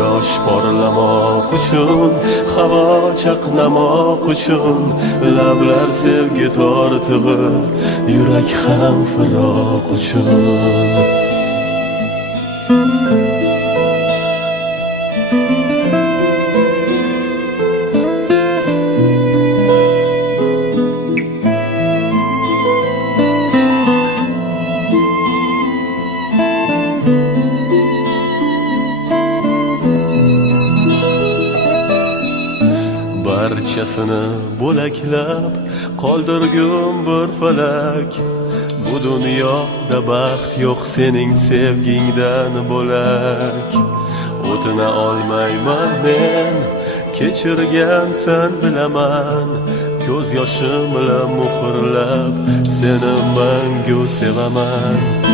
yosh porlamoq uchun, havo chaqnamoq uchun, lablar sevgi tortig'i, yurak ham firoq uchun. Barchasini bo'laklab qoldirgum bir falak. Bu dunyoda baxt yo'q sening sevgingdan bo'lak. O'tina olmayman men, kechirgansan bilaman. Ko'z yoshim bilan muhrlab seni mangu sevaman.